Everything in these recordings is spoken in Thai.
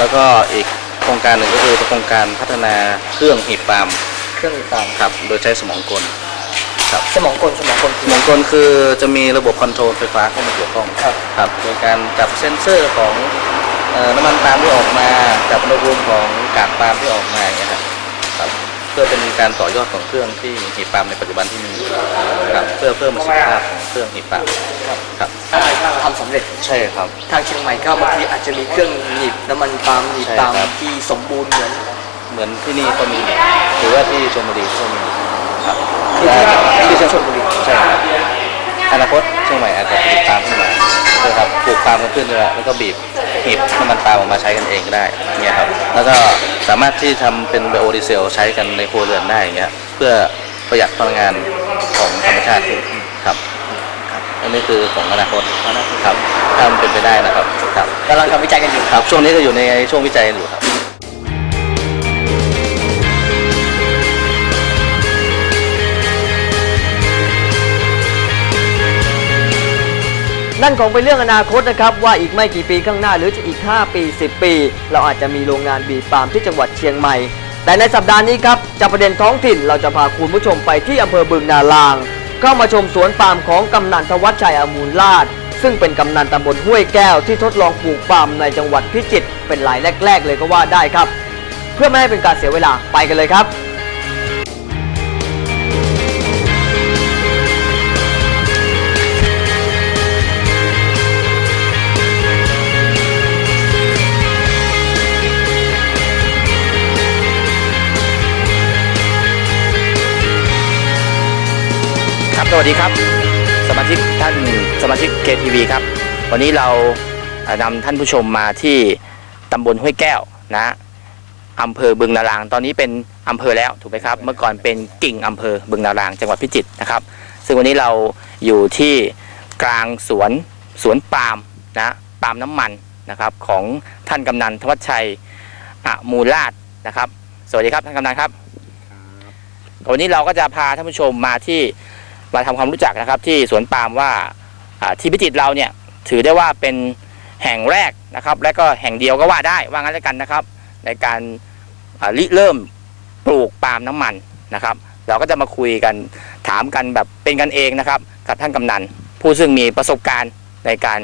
แล้วก็อีกโครงการหนึ่งก็คือโครงการพัฒนาเครื่องหีบปาล์มเครื่องตามครับโดยใช้สมองกลครับสมองกลสมองกลสมองกลคือจะมีระบบคอนโทรลไฟฟ้าเข้ามาเกี่ยวข้องครับครับโดยการจับเซ็นเซอร์ของเอ่อน้ำมันปาล์มที่ออกมาจับอุณหภูมิของกากปาล์มที่ออกมาอย่างเงี้ยครับครับเพื่อเป็นการต่อยอดของเครื่องที่หีบปาล์มในปัจจุบันที่มีครับเพื่อเพิ่มประสิทธิภาพของเครื่องหีบปาล์มครับทำสำเร็จ ใช่ครับ ทางเชียงใหม่ก็บางทีอาจจะมีเครื่องหนีบน้ำมันปาล์มหนีบใช่ปาล์มครับ ที่สมบูรณ์เหมือนเหมือนที่นี่ก็มีหรือว่าที่ชลบุรีก็มีครับที่ที่ที่ชลบุรีใช่ครับอนาคตเชียงใหม่อาจจะผลิตปาล์มขึ้นมา เลยครับปลูกปาล์มกันขึ้นเลยแล้วก็บีบหีบน้ำมันปาล์มออกมาใช้กันเองก็ได้เนี่ยครับแล้วก็สามารถที่ทำเป็นไบโอดีเซลใช้กันในครัวเรือนได้อย่างเงี้ยเพื่อประหยัดพลังงานของธรรมชาติขึ้นครับครับอันนี้คือของอนาคตครับถ้ามันเป็นไปได้นะครับครับกำลังทำวิจัยกันอยู่ครับ ช่วงนี้ก็อยู่ในช่วงวิจัยอยู่ครับ นั่นคงเป็นเรื่องอนาคตนะครับ ว่าอีกไม่กี่ปีข้างหน้าหรือจะอีก 5 ปี 10 ปี เราอาจจะมีโรงงานบีปาล์มที่จังหวัดเชียงใหม่ แต่ในสัปดาห์นี้ครับจากประเด็นท้องถิ่นเราจะพาคุณผู้ชมไปที่อำเภอบึงนาลาง เข้ามาชมสวนปาล์มของกำนันทวัชชัยอมูลลาดซึ่งเป็นกำนันตำบลห้วยแก้วที่ทดลองปลูกปาล์มในจังหวัดพิจิตรเป็นรายแรก ๆ เลยก็ว่าได้ครับ เพื่อไม่ให้เป็นการเสียเวลาไปกันเลยครับ สวัสดีครับ สมาชิกท่านสมาชิก KTV ครับ วันนี้เราเอ่อนำท่านผู้ชมมาที่ตำบลห้วยแก้วนะอำเภอบึงนาราง ตอนนี้เป็นอำเภอแล้วถูกไหมครับ เมื่อก่อนเป็นกิ่งอำเภอบึงนาราง จังหวัดพิจิตรนะครับ ซึ่งวันนี้เราอยู่ที่กลางสวนสวนปาล์มนะปาล์มน้ำมันนะครับของท่านกำนันทวัชชัยอมูลลาดนะครับ สวัสดีครับท่านกำนันครับวันนี้เราก็จะพาท่านผู้ชมมาที่ มาทำความรู้จักนะครับ ที่สวนปาล์มว่าที่พิจิตรเราเนี่ยถือได้ว่าเป็นแห่งแรกนะครับ และก็แห่งเดียวก็ว่าได้ว่างั้นแล้วกันนะครับ ในการริเริ่มปลูกปาล์มน้ำมันนะครับ เราก็จะมาคุยกันถามกันแบบเป็นกันเองนะครับกับท่านกำนันผู้ซึ่งมีประสบการณ์ในการ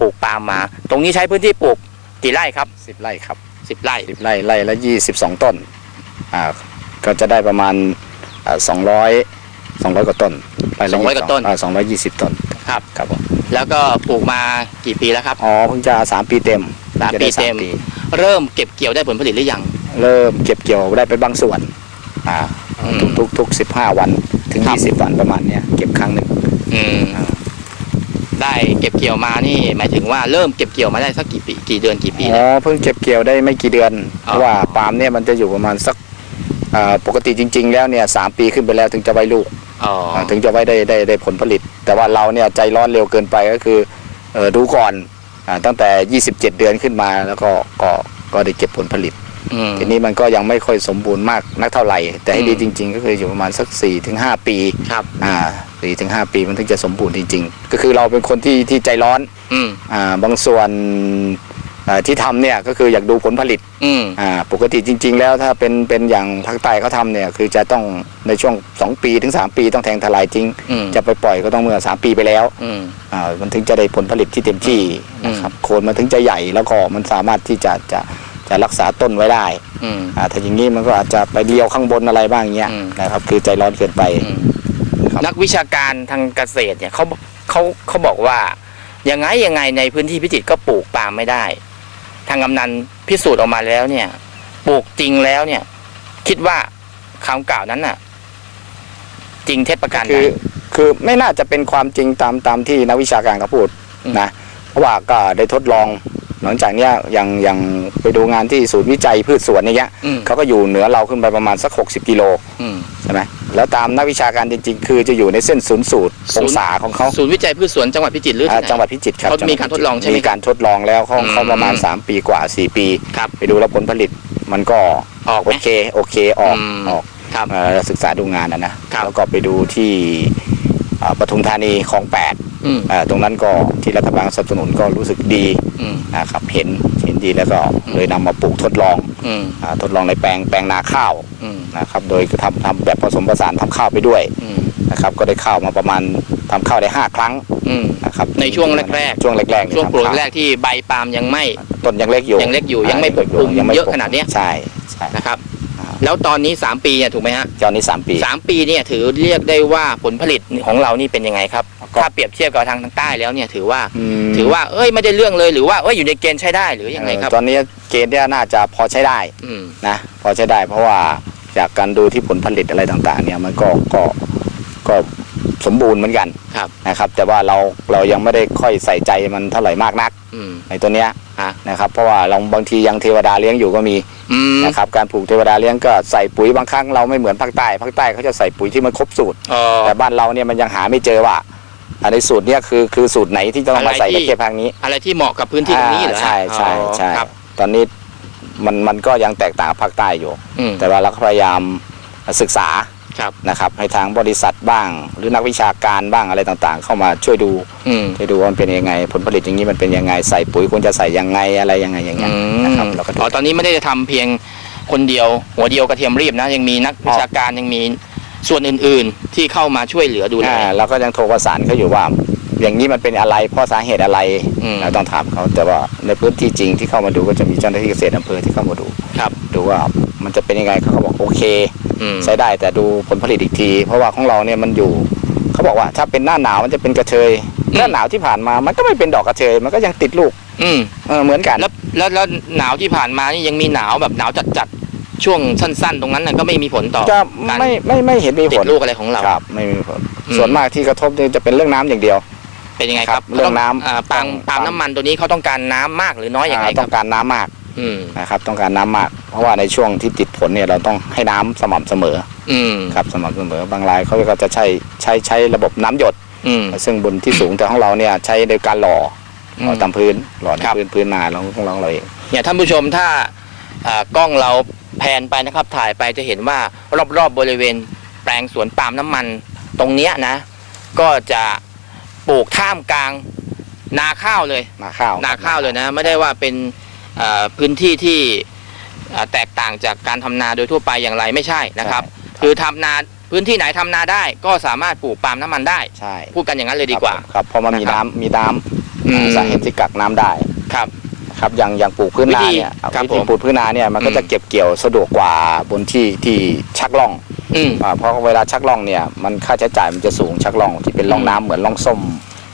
ปลูกปาล์มมา ตรงนี้ใช้พื้นที่ปลูกกี่ไร่ครับสิบไร่ครับ10ไร่สิบไร่ไร่ละยี่สิบสองต้นอ่าก็จะได้ประมาณสองร้อย สองร้อยกว่าต้นไร่ละ200กว่าต้นสองร้อยยี่สิบต้นครับ ครับผมแล้วก็ปลูกมากี่ปีแล้วครับ อ๋อเพิ่งจะสามปีเต็มสามจะปีได้เต็ม เริ่มเก็บเกี่ยวได้ผลผลิตหรือยัง เริ่มเก็บเกี่ยวได้ไปบางส่วน อ่า อืม ทุกทุกทุกสิบห้าวันถึง ครับยี่สิบวันประมาณเนี้ยเก็บครั้งหนึ่งอืมได้เก็บเกี่ยวมานี่ หมายถึงว่าเริ่มเก็บเกี่ยวมาได้สักกี่ปีกี่เดือนกี่ปีอ๋แล้วอเพิ่งเก็บเกี่ยวได้ไม่กี่เดือนเพอ๋อราะว่าปาล์มเนี่ยมันจะอยู่ประมาณสักอ่าปกติจริง ๆ แล้วเนี่ยสามปีขึ้นไปแล้วถึงจะไว้ลูกอ๋ออ่า ถึงจะไว้ได้ได้ได้ผลผลิต แต่ว่าเราเนี่ยใจร้อนเร็วเกินไปก็คือเออดูก่อนอาตั้งแต่ 27 เดือนขึ้นมาแล้วก็ก็ก็ได้เก็บผลผลิตอืมทีนี้มันก็ยังไม่ค่อยสมบูรณ์มากนักเท่าไหร่ แต่ให้อืมดีจริง ๆ ก็คืออยู่ประมาณสัก4ถึง5ปีครับอ่าสี่ถึงห้าปีมันถึงจะสมบูรณ์จริง ๆ ก็คือเราเป็นคนที่ที่ใจร้อนอืมอ่าบางส่วนอ่า ที่ทำเนี่ยก็คืออยากดูผลผลิตอืมอ่าปกติจริง ๆ แล้วถ้าเป็นเป็นอย่างภาคใต้เขาทำเนี่ยคือจะต้องในช่วง 2 ปีถึง 3 ปีต้องแทงทลายทิ้ง อืมจะไปปล่อยก็ต้องเมื่อ 3 ปีไปแล้วอืม อ่ามันถึงจะได้ผลผลิตที่เต็มที่นะครับโคนมันถึงจะใหญ่แล้วก็มันสามารถที่จะจะจะรักษาต้นไว้ได้อืม อ่าถ้าอย่างนี้มันก็อาจจะไปเลี้ยวข้างบนอะไรบ้างเงี้ยอืม นะครับคือใจร้อนเกินไป อืมครับ นักวิชาการทางเกษตรเนี่ยเขาเขาเขาบอกว่ายังไงยังไงในพื้นที่พิจิตรก็ปลูกปาล์มไม่ได้ ทางกำนันพิสูจน์ออกมาแล้วเนี่ย ปลูกจริงแล้วเนี่ย คิดว่าคำกล่าวนั้นน่ะ จริงเท็จประการใด คือคือไม่น่าจะเป็นความจริงตามตามที่นักวิชาการเขาพูดอืม นะเพราะว่าก็ได้ทดลอง หลังจากเนี้ยอย่างอย่างไปดูงานที่ศูนย์วิจัยพืชสวนอย่างเงี้ยอืมเขาก็อยู่เหนือเราขึ้นไปประมาณสัก 60 กิโลอืมใช่ไหมแล้วตามนักวิชาการจริง ๆ คือจะอยู่ในเส้นศูนย์สูตรองศาของเขาศูนย์วิจัยพืชสวนจังหวัดพิจิตรหรืออ่าที่ไนจังหวัดพิจิตรครับเขามีการทดลองใช่ไหมมีการทดลองแล้วเขาอืมเขาประมาณ 3 ปีกว่า 4 ปีครับไปดูแล้วผลผลิตมันก็ออกไหโอมเคโอเคออกอืมออกครับเอ่อศึกษาดูงานนะนะครับแล้วก็ไปดูที่อ่าปทุมธานีคลองแปดอืมอ่าตรงนั้นก็ที่รัฐบาลสนับสนุนก็รู้สึกดีอืม นะครับเห็นเห็นดีแล้วก็เลยนำมาปลูกทดลองอืมอาทดลองในแปลงแปลงนาข้าวอืมนะครับโดยทำทำแบบผสมผสานทำข้าวไปด้วยอืมนะครับ ก็ได้ข้าวมาประมาณทำข้าวได้ 5 ครั้งอืมนะครับในช่วงแรกๆช่วงแรกๆช่วงปลูกทำข้าแรกที่ใบปาล์มยังไม่ต้นยังเล็กอยู่ยังเล็กอยู่ยังไม่ปกคลุมยังไม่เยอะปกขนาดเนี้ยใช่ใช่นะครับอ่าแล้วตอนนี้ 3 ปีเนี่ยถูกไหมฮะตอนนี้ 3 ปีสามปีเนี่ยถือเรียกได้ว่าผลผลิตของเรานี่เป็นยังไงครับก็ ถ้าเปรียบเทียบกับทางทางใต้แล้วเนี่ยถือว่ามถือว่าเอ้ยไม่ได้เรื่องเลยหรือว่าเอ้ยอยู่ในเกณฑ์ใช้ได้หรือยังไงครับเอ่อตอนนี้เกณฑ์เนี่ยน่าจะพอใช้ได้อืมนะพอใช้ได้เพราะว่าจากการดูที่ผลผลิตอะไรต่างๆ เนี่ยมันก็ก็ก็สมบูรณ์เหมือนกันครับนะครับ แต่ว่าเราเรายังไม่ได้ค่อยใส่ใจมันเท่าไหร่มากนักอืมในตัวเนี้ยฮะนะครับ เพราะว่าเราบางทียังเทวดาเลี้ยงอยู่ก็มีอืมนะครับการปลูกเทวดาเลี้ยงก็ใส่ปุ๋ยบางครั้งเราไม่เหมือนภาคใต้ภาคใต้เขาจะใส่ปุ๋ยที่มันครบสูตรเอ่อแต่บ้านเราเนี่ยมันยังหาไม่เจอว่า อันในสูตรเนี้ยคือคือสูตรไหนที่จะต้องมาใส่อะไรที่กับเทพทางนี้อะไรที่เหมาะกับพื้นที่ตรงนี้เหรออ่าฮะใช่ใช่ใช่อ๋อครับตอนนี้มันมันก็ยังแตกต่างกับภาคใต้อยู่อืมแต่ว่าเราก็พยายามศึกษาครับนะครับให้ทางบริษัทบ้าง หรือนักวิชาการบ้างอะไรต่างๆ เข้ามาช่วยดูอืมช่วยดูว่ามันเป็นยังไง ผลผลิตอย่างนี้มันเป็นยังไงใส่ปุ๋ยควรจะใส่ยังไงอะไรยังไงอย่างเงี้ยอืนะครับมเราก็ดูอ๋อตอนนี้ไม่ได้จะทำเพียงคนเดียว หัวเดียวกระเทียมรีบนะยังมีนักวิชาการยังมี ส่วนอื่นๆที่เข้ามาช่วยเหลือดูแล อ่าเราก็ยังโทรประสานเขาอยู่ว่า อย่างนี้มันเป็นอะไรเพราะสาเหตุอะไรอืม เราต้องถามเขาแต่ว่าในพื้นที่จริงที่เข้ามาดูก็จะมีเจ้าหน้าที่เกษตรอำเภอที่เข้ามาดู ครับดูว่ามันจะเป็นยังไงเขาก็บอกโอเค อืมใช้ได้แต่ดูผลผลิตอีกที เพราะว่าของเราเนี่ยมันอยู่เขาบอกว่าถ้าเป็นหน้าหนาวมันจะเป็นกระเชยหน้าหนาวที่ผ่านมามันก็ไม่เป็นดอกกระเชยมันก็ยังติดลูกอืมเออเหมือนกัน แล้วแล้วแล้วหนาวที่ผ่านมานี่ยังมีหนาวแบบหนาวจัดๆ ช่วงสั้น ๆ ตรงนั้นน่ะก็ไม่มีผลต่อจะการไม่ไม่ไม่เห็นมีติผดลลูกอะไรของเรา ครับไม่มีผลอืม ส่วนมากที่กระทบเนี่ยจะเป็นเรื่องน้ำอย่างเดียว เป็นยังไงคครัรับบเรื่องน้ำาปาล์มต้องปาล์ม น้ำมันตัวนี้เขาต้องการน้ำมากหรือน้อยอย่างไรอ่าคต้รัอบงการน้ำมากอืมนะครับ ต้องการน้ำมาก เพราะว่าในช่วงที่ติดผลเนี่ยเราต้องให้น้ำสม่ำเสมออืมครับสม่ำเสมอบางรายเขาก็จะใช้ใช้ใช้ระบบน้ำหยด อืม ซึ่งบนที่สูงแต่ของเราเนี่ยใช้โดยการหล่อหล่ออืมตามพื้นหล่อในครับ พื้นพื้นนาเราของเราเราเอง เนี่ยท่านผู้ชมถ้าอ่า กล้องเราแพนไปนะครับ ถ่ายไปจะเห็นว่ารอบๆบบริเวณแปลงสวนปาล์มน้ำมันตรงเนี้ยนะ ก็จะปลูกท่ามกลางนาข้าวเลยนาข้าวนาข้าวเลยนะ ไม่ได้ว่าเป็นอ่าพื้นที่ที่อ่าแตกต่างจากการทำนาโดยทั่วไปอย่างไรไม่ใช่นะครับ คือทำนาพื้นที่ไหนทำนาได้ก็สามารถปลูกปาล์มน้ำมันได้ใช่พูดกันอย่างนั้นเลยดีกว่าครับเพราะมันมีนะครับน้ำมีน้ำอืมสาเหตุที่กักน้ำได้ครับ ครับอย่างอย่างปลูกพื้นนาวิธีเนี่ยครับวิธีผมปลูกพื้นนาเนี่ยมันก็อืมจะเก็บเกี่ยวสะดวกกว่าบนที่ที่ชักล่องอืมอ่าเพราะเวลาชักล่องเนี่ยมันค่าใช้จ่ายมันจะสูงชักล่องที่เป็นร่องอืมน้ำเหมือนร่องส้ม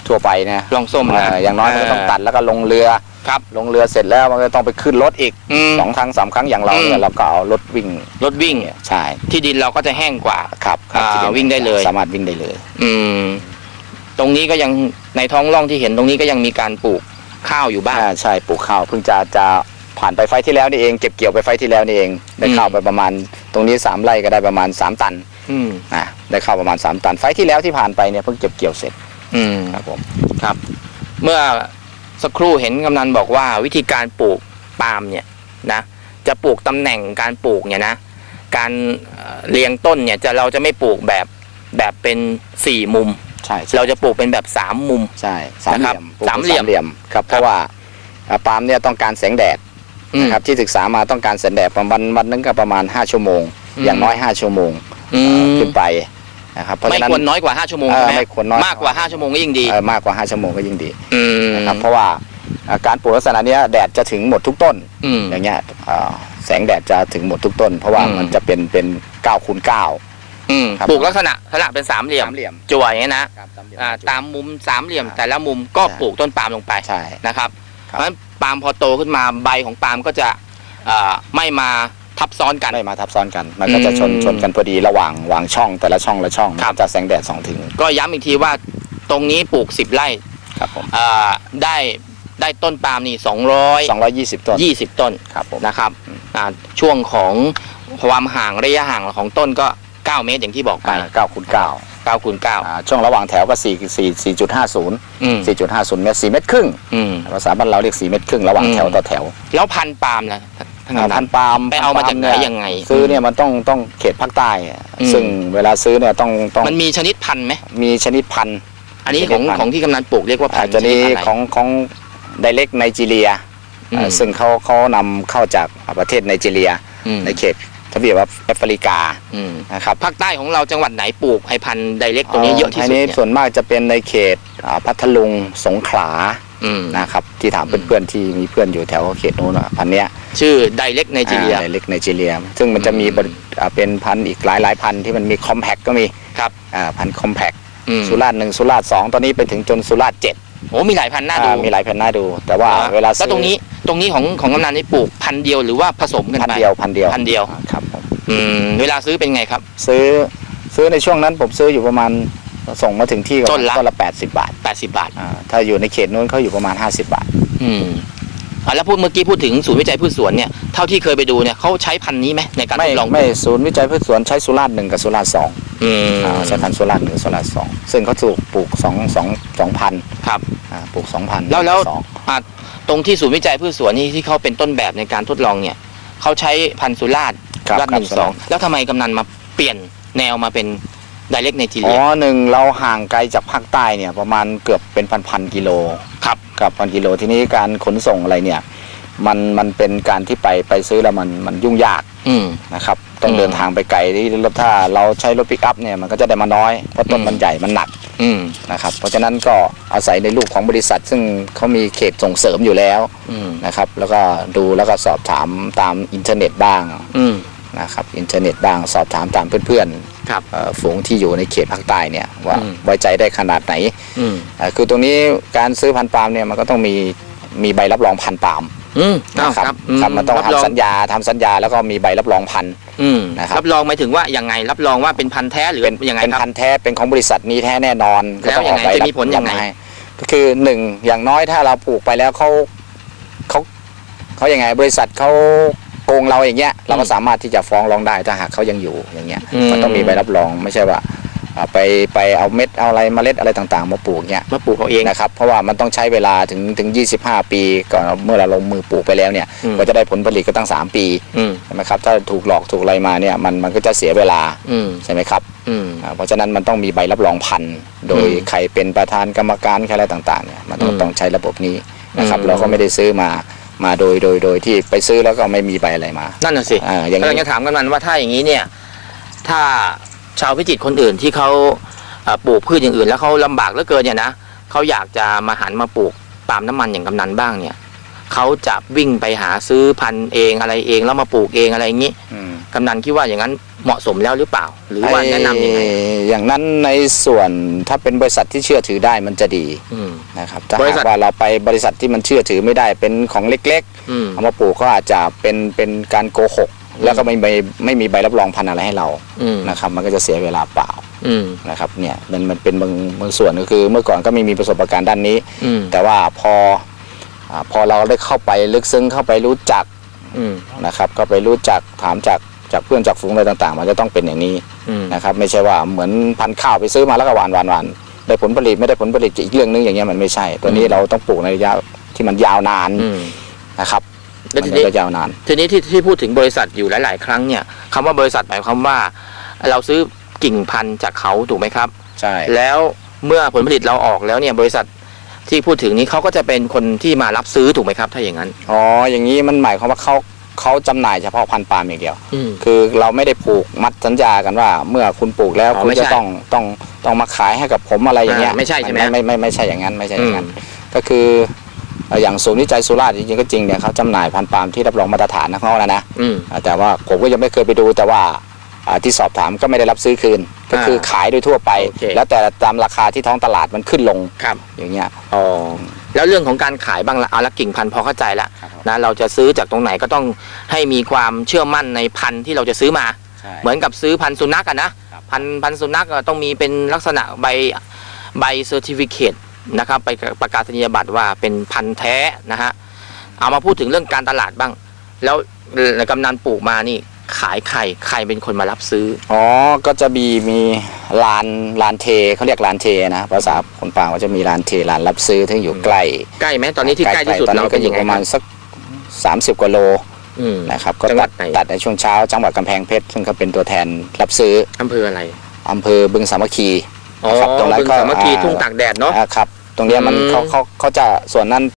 ทั่วไปนะลองส้มเอ่นะออย่างน้อยมันก็ต้องตัดแล้วก็ลงเรือครับลงเรือเสร็จแล้วมันก็ต้องไปขึ้นรถอีกอืมสองครั้งสามครั้งอย่างเราเนี่อืยมเราก็เอารถวิ่งรถวิ่งเนี่ยใช่ที่ดินเราก็จะแห้งกว่าครับครับอ่าที่เป็นวิ่งได้เลย สามารถวิ่งได้เลย อืมตรงนี้ก็ยังในท้องร่องที่เห็นตรงนี้ก็ยังมีการปลูก ข้าวอยู่บ้าง อ่าใช่ปลูกข้าวเพิ่งจะจะผ่านไปไฟที่แล้วนี่เองเก็บเกี่ยวไปไฟที่แล้วนี่เองได้อืมข้าวไปประมาณ ตรงนี้สามไร่ก็ได้ประมาณสามตันอืมนะได้ข้าวประมาณสามตันไฟที่แล้วที่ผ่านไปเนี่ยเพิ่งเก็บเกี่ยวเสร็จอืมครับผมเมื่อสักครู่เห็นกำนันบอกว่าวิธีการปลูกปาล์มเนี่ยนะ จะปลูกตำแหน่งการปลูกเนี่ยนะ การเอ่อเรียงต้นเนี่ยจะเราจะไม่ปลูกแบบแบบเป็นสี่มุม ใช่ใช่เราจะปลูกเป็นแบบสามมุม ใช่สามเหลี่ยมนะครับปลูกสามเหลี่ยมเหลี่ยมครับเพราะว่าอ่าปาล์มเนี่ยต้องการแสงแดดอืมนะครับที่ศึกษามาต้องการแสงแดดประมาณวันนึงก็ประมาณ 5 ชั่วโมงอืมอย่างน้อย 5 ชั่วโมงอืมขึ้นไปนะครับเพราะไม่ฉะนั้นควรน้อยกว่าห้าชั่วโมงเออใช่ไหมไม่ควรน้อยมากกว่าห้าชั่วโมงก็ยิ่งดีเอ่อมากกว่า 5 ชั่วโมงก็ยิ่งดีอืมนะครับเพราะว่าอ่าการปลูกลักษณะเนี้ยแดดจะถึงหมดทุกต้นอืมอย่างเงี้ยอ่าแสงแดดจะถึงหมดทุกต้น เพราะว่าอืมมันจะเป็นเป็น9คูณ9 อืมครับปลูกลักษณะลักษณะเป็นสามเหลี่ยมสามเหลี่ยมจั่วอย่างนี้ยนะครับสามเหลี่ยม อ่าตามมุมสามเหลี่ยมอ่าแต่ละมุมก็ใช่ปลูกต้นปาล์มลงไปใช่ นะครับครับเพราะฉะนั้นปาล์มพอโตขึ้นมาใบของปาล์มก็จะอ่าไม่มาทับซ้อนกัน ไม่มาทับซ้อนกัน มันก็จะชนอืมชนกันพอดีระหว่างวางช่องแต่ละช่องละช่องครับ มันจะแสงแดดสองถึงก็ย้ำอีกทีว่าตรงนี้ปลูก 10 ไร่ครับผมอ่าได้ได้ต้นปาล์มนี่220 220ต้นต้นครับผม นะครับอ่าช่วงของความห่างระยะห่างของต้นก็ 9 เมตรอย่างที่บอกไปอ่า9คูณ9 9คูณ9อ่าช่วงระหว่างแถวก็4 4 4.50อืม4.50เมตร4เมตรครึ่งอืมภาษาบ้านเราเรียก4เมตรครึ่งระหว่างอืมแถวต่อแถว แล้วพันธุ์ปาล์มล่ะท่านอ่ากำนัพันนธุ์ปาล์มไปเอามาจากไหนพัธุ์ปล์ยังไง ซื้อเนี่ยมันต้องต้องเขตภาคใต้อะอืมซึ่งเวลาซื้อเนี่ยต้องต้องมันมีชนิดพันธุ์ไหมมีชนิดพันธุ์อันนี้ของชนิดพันธุ์ของที่กำนันปลูกเรียกว่าพัอานจธุ์จะชนี้นิดอะไรของของไดเล็กไนจีเรียอืมอ่าซึ่งเขาเขานำเข้าจากประเทศไนจีเรียอืมในเขต ทวีปแอฟริกาอืมนะครับภาคใต้ของเราจังหวัดไหนปลูกไฮพันธุ์ไดเล็กตัวนี้เยอะที่สุดนี้เนี่ยส่วนมากจะเป็นในเขตอ่าพัทลุงสงขลาอืมนะครับที่ถามเพื่อนๆที่มีเพื่อนอยู่แถวเขตนู้นอะพันธุ์เนี้ยชื่อไดเล็กไนจีเรียอ่าเล็กไนจีเรีย ซึ่งมันจะมีบริอ่าเป็นพันธุ์อีกหลายหลายๆพันธุ์ที่มันมีคอมแพคก็มีครับอ่าพันธุ์คอมแพคอืมสุราษฎร์หนึ่งสุราษฎร์สองตอนนี้ไปถึงจนสุราษฎร์เจ็ดโอ้มีหลายพันธุ์น่าดูอ่ามีหลายพันธุ์น่าดู แต่ว่าอ่เวลาแล้วตรงนี้ ตรงนี้ของของกำนันนี่ปลูกพันธุ์เดียวหรือว่าผสมกันพันไปธุ์เดียวพันธุ์เดียวพันธุ์เดียวอ่าครับผมอืมเวลาซื้อเป็นไงครับ ซื้อซื้อในช่วงนั้นผมซื้ออยู่ประมาณส่งมาถึงที่ก็ต้นละ ต้นละแปดสิบบาท80 บาท อ่าถ้าอยู่ในเขตนู้นเขาอยู่ประมาณ 50 บาท อืมอะแล้วพูดเมื่อกี้พูดถึงศูนย์วิจัยพืชสวนเนี่ยเท่าที่เคยไปดูเนี่ยเขาใช้พันธุ์นี้ไหมในการทไม่ดลองไม่ศูนย์วิจัยพืชสวนใช้สุราษฎร์หนึ่งกับสุราษฎร์สองอืมอ่าใช้พันธุ์สุราษฎร์หนึ่งสุราษฎร์สองซึ่งเขาถูกปลูกสองสองสองพันครับ อ่าปลูกสองพันแล้วแล้วสองอะ ตรงที่ศูนย์วิจัยพืชสวนนี่ที่เขาเป็นต้นแบบในการทดลองเนี่ยเขาใช้พันธุ์สุราษฎร์ครับราษฎร์หนึ่งครับ สองแล้วทำไมกำนันมาเปลี่ยนแนวมาเป็นไดเล็กไนจีอ๋เรียอหนึ่งเราห่างไกลจากภาคใต้เนี่ยประมาณเกือบเป็นพันพันๆกิโลครับ กับพันกิโลทีนี้การขนส่งอะไรเนี่ยมันมันเป็นการที่ไปไปซื้อแล้วมันมันยุ่งยากอืมนะครับ ต้องอืมเดินทางไปไกลที่รถถ้าเราใช้รถปิกอัพเนี่ยมันก็จะได้มาน้อยเพราะต้นอืมมันใหญ่มันหนักอืมนะครับเพราะฉะนั้นก็อาศัยในรูปของบริษัท ซึ่งเขามีเขตส่งเสริมอยู่แล้วอืมนะครับแล้วก็ดูแล้วก็สอบถามตามอินเทอร์เน็ตบ้างอืมนะครับอินเทอร์เน็ตบ้างสอบถามตามเพื่อนครับๆเอ่อฝูงที่อยู่ในเขตภาคใต้เนี่ยว่าอืมไว้ใจได้ขนาดไหนอืมเอ่อคือตรงนี้การซื้อพันธุ์ปาล์มเนี่ยมันก็ต้องมีมีใบรับรองพันธุ์ปาล์ม อืมนะครับครับครับมันต้องรับรองทำสัญญาทำสัญญาแล้วก็มีใบรับรองพันธุ์ อืมนะครับ รับรองหมายถึงว่ายังไงรับรองว่าเป็นพันธุ์แท้หรือเป็นยังไงเป็นครับพันธุ์แท้เป็นของบริษัทนี้แท้แน่นอนก็แล้วต้องออกยังไงใบจะรับมีผลยังไงรอให้ก็คือหนึ่งอย่างน้อยถ้าเราปลูกไปแล้วเขาเขาเขายังไง บริษัทเขาโกงเราอย่างเงี้ย เราก็สามารถที่จะฟ้องร้องได้ถ้าหากเขายังอยู่อย่างเงี้ยอืมมันต้องมีใบรับรองไม่ใช่ว่าอ่า ไปไปเอาเม็ดเอาอะไรเมล็ดอะไรต่างๆ มาปลูกเงี้ยมาปลูกเขาเองนะครับเพราะว่ามันต้องใช้เวลาถึงถึง 25 ปีก่อนเมื่อเราลงมือปลูกไปแล้วเนี่ยอืมก็จะได้ผลผลิตก็ตั้ง 3 ปีอืมใช่ไหมครับถ้าถูกหลอกถูกอะไรมาเนี่ยมันมันก็จะเสียเวลาอืมใช่ไหมครับอืมอ่าเพราะฉะนั้นมันต้องมีใบรับรองพันธุ์โดยอืมใครเป็นประธานกรรมการใครอะไรต่างๆเนี่ยมันต้องอืมต้องใช้ระบบนี้นะครับอืมเราก็ไม่ได้ซื้อมามาโดยโดยโดยที่ไปซื้อแล้วก็ไม่มีใบอะไรมา นั่นน่ะสิอ่าอย่างนี้กำลังจะถามกันมันว่าถ้าอย่างนี้เนี่ยถ้า ชาวพิจิตรคนอื่นที่เขาเอ่อปลูกพืชอย่างอื่น แล้วเขาลำบากเหลือเกินเนี่ยนะเขาอยากจะมาหันมาปลูกปาล์มน้ำมันอย่างกำนันบ้างเนี่ยเขาจะวิ่งไปหาซื้อพันธุ์เองอะไรเองแล้วมาปลูกเองอะไรอย่างนี้อืมกำนันคิดว่าอย่างนั้นเหมาะสมแล้วหรือเปล่า หรือว่าแนะนำยังไงเอ่ออย่างนั้นในส่วนถ้าเป็นบริษัทที่เชื่อถือได้มันจะดีอืมนะครับถ้าบริหาษัทกว่าเราไปบริษัทที่มันเชื่อถือไม่ได้เป็นของเล็กอืมๆเอามาปลูกก็อาจจะเป็นเป็นการโกหก แล้วก็ไม่ไม่ไม่มีใบรับรองพันธุ์อะไรให้เราอืมนะครับ มันก็จะเสียเวลาเปล่าอืมนะครับเนี่ยมันมันเป็นบางบางส่วนก็คือ เมื่อก่อนก็ไม่มีประสบการณ์ด้านนี้อืมแต่ว่าพออาพอเราได้เข้าไปลึกซึ้งเข้าไปรู้จักอืมนะครับก็ไปรู้จักถามจากจากเพื่อนจากฝูงอะไรต่างๆ มันจะต้องเป็นอย่างนี้อืมนะครับ ไม่ใช่ว่าเหมือนพันธุ์ข้าวไปซื้อมาแล้วก็หวานหวานหวานได้ผลผลิตไม่ได้ผลผลิตอีกเรื่องนึงอย่างเงี้ยมันไม่ใช่ ตัวนี้เราต้องปลูกในระยะที่มันยาวนานอืมนะครับ แล้วมัทีนนี้จะยาวนาน ทีนี้ที่ที่พูดถึงบริษัทอยู่หลาย ๆ ครั้งเนี่ยคำว่าบริษัทหมายความว่า เราซื้อกิ่งพันธุ์จากเขาถูกไหมครับ ใช่ แล้วเมื่อผลผลิตเราออกแล้วเนี่ยบริษัทที่พูดถึงนี้เขาก็จะเป็นคนที่มารับซื้อถูกไหมครับ ถ้าอย่างนั้น อ๋อ อย่างนี้มันหมายความว่าเขาเขาจำหน่ายเฉพาะพันธุ์ปาล์มอย่างเดียว อืม คือเราไม่ได้ผูกมัดสัญญากันว่า เมื่อคุณปลูกแล้วอ๋อคุณไม่ใช่จะต้องต้องต้องมาขายให้กับผมอะไรอย่างเงี้ยอ่าไม่ใช่ใช่ไหมไม่ไม่ไม่ไม่ใช่อย่างนั้นไม่ใช่อย่างนั้นอืมก็คือเอ่ออย่างศูนย์วิจัยสุราษฎร์จริงๆก็จริงเนี่ยเขาจำหน่ายพันธุ์ปาล์มที่รับรองมาตรฐานนะเขาแล้วนะอืมอ่าแต่ว่าผมก็ยังไม่เคยไปดูแต่ว่าอ่าที่สอบถามก็ไม่ได้รับซื้อคืน ก็คือขายโดยทั่วไป โอเค แล้วแต่ตามราคาที่ท้องตลาดมันขึ้นลงครับอย่างเงี้ย อ๋อแล้วเรื่องของการขายบ้างละเอาละกิ่งพันธุ์พอเข้าใจละครับผมนะเราจะซื้อจากตรงไหนก็ต้องให้มีความเชื่อมั่นในพันธุ์ที่เราจะซื้อมา เหมือนกับซื้อพันธุ์สุนัขกันนะครับ พันธุ์พันธุ์สุนัขอะต้องมีเป็นลักษณะใบใบเซอร์ติฟิเคต นะครับไปประกาศนียบัตรว่าเป็นพันธุ์แท้นะฮะเอามาพูดถึงเรื่องการตลาดบ้าง แล้วกำนันปลูกมานี่ขายใครใครเป็นคนมารับซื้อ อ๋อ ก็จะมีมีลานลานเทเขาเรียกลานเทนะภาษาคนปางก็จะมีลานเทลานรับซื้อที่อยู่ใกล้ใกล้ไหมตอนนี้ที่ใกล้ที่สุดตอนเรานี้ก็เป็นอยัยู่งไงประมาณครับสัก 30กว่าโลอืมนะครับก็จังหวัตัดดไหนตัดในช่วงเช้าจังหวัดกำแพงเพชรซึ่งเขาเป็นตัวแทนรับซื้ออำเภออะไรอำเภอบึงสามัคคีอ๋อนะครับตรงนั้นบึงก็สามัคคีอ่าทุ่งตากแดดเนาะอ่าครับ ตรงเนี้ยมันอืม เขาเขาเขาจะส่วนนั้น